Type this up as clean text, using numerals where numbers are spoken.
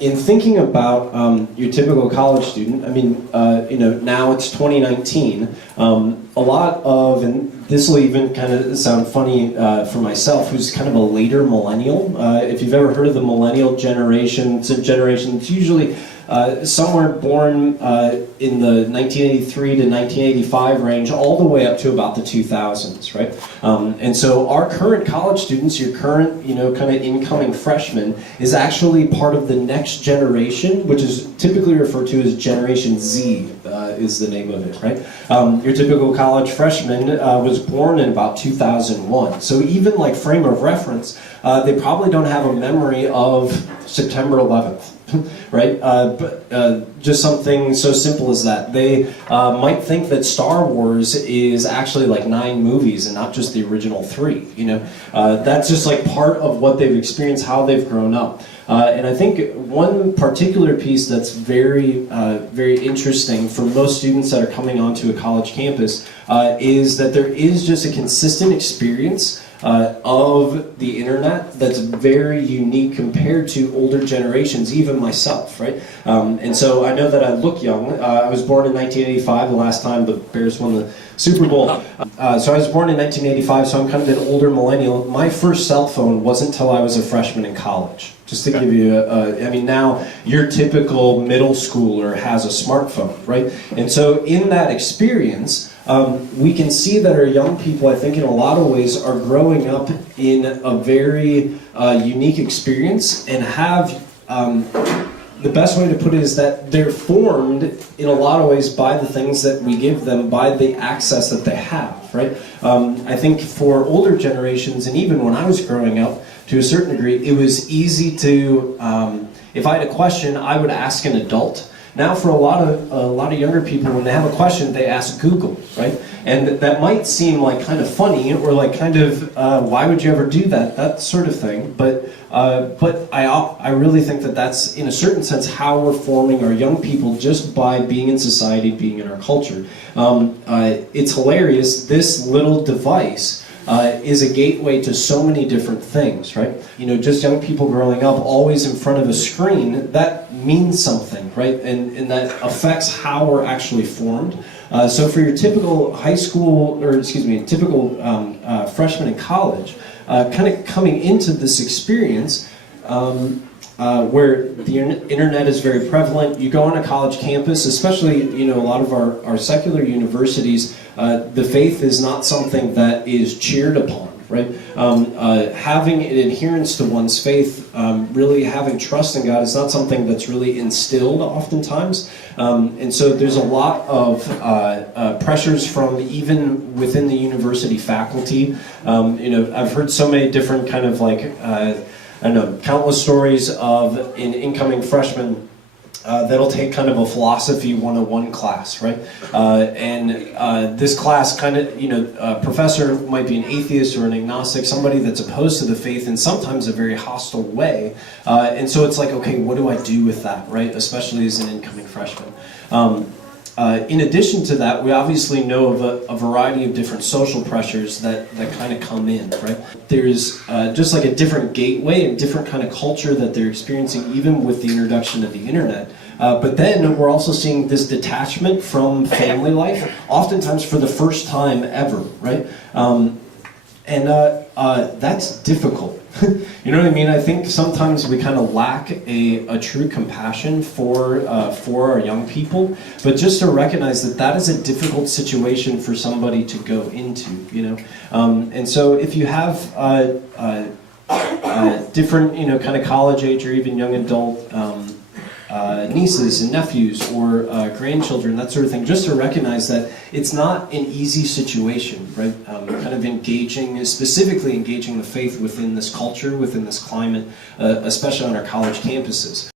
in thinking about your typical college student, I mean, now it's 2019. A lot of, and this will even kind of sound funny for myself, who's kind of a later millennial. If you've ever heard of the millennial generation, it's a generation that's usually somewhere born in the 1983 to 1985 range, all the way up to about the 2000s, right? And so our current college students, your current, kind of incoming freshmen, is actually part of the next generation, which is typically referred to as Generation Z, is the name of it, right? Your typical college freshman was born in about 2001. So even like frame of reference, they probably don't have a memory of September 11th. Right? But just something so simple as that. They might think that Star Wars is actually like 9 movies and not just the original 3, That's just like part of what they've experienced, how they've grown up. And I think one particular piece that's very, very interesting for most students that are coming onto a college campus is that there is just a consistent experience of the internet that's very unique compared to older generations, even myself, right? And so I know that I look young. I was born in 1985, the last time the Bears won the Super Bowl. So I was born in 1985, so I'm kind of an older millennial. My first cell phone wasn't until I was a freshman in college. Just to give you I mean, now your typical middle schooler has a smartphone, right? And so in that experience, we can see that our young people, I think in a lot of ways, are growing up in a very unique experience and have, the best way to put it is that they're formed in a lot of ways by the things that we give them, by the access that they have, right? I think for older generations, and even when I was growing up, to a certain degree, it was easy to, if I had a question, I would ask an adult. Now for a lot of younger people, when they have a question, they ask Google, right? And that might seem like kind of funny, or like kind of, why would you ever do that? That sort of thing. But I really think that that's, in a certain sense, how we're forming our young people just by being in society, being in our culture. It's hilarious, this little device is a gateway to so many different things, right? Just young people growing up always in front of a screen, that means something, right? And that affects how we're actually formed. So for your typical high school, or excuse me, typical freshman in college, kind of coming into this experience, where the internet is very prevalent. You go on a college campus, especially a lot of our secular universities, the faith is not something that is cheered upon, right? Having an adherence to one's faith, really having trust in God is not something that's really instilled oftentimes. And so there's a lot of pressures from even within the university faculty. I've heard so many different kind of like, I don't know, countless stories of an incoming freshman that'll take kind of a philosophy 101 class, right? And this class kind of, a professor might be an atheist or an agnostic, somebody that's opposed to the faith in sometimes a very hostile way. And so it's like, okay, what do I do with that, right? Especially as an incoming freshman. In addition to that, we obviously know of a variety of different social pressures that kind of come in, right? There's just like a different gateway and different kind of culture that they're experiencing even with the introduction of the internet. But then we're also seeing this detachment from family life, oftentimes for the first time ever, right? And that's difficult. You know what I mean? I think sometimes we kind of lack a true compassion for our young people, but just to recognize that is a difficult situation for somebody to go into, And so if you have different, kind of college age or even young adult nieces and nephews or grandchildren, that sort of thing, just to recognize that it's not an easy situation, right? Kind of specifically engaging the faith within this culture, within this climate, especially on our college campuses.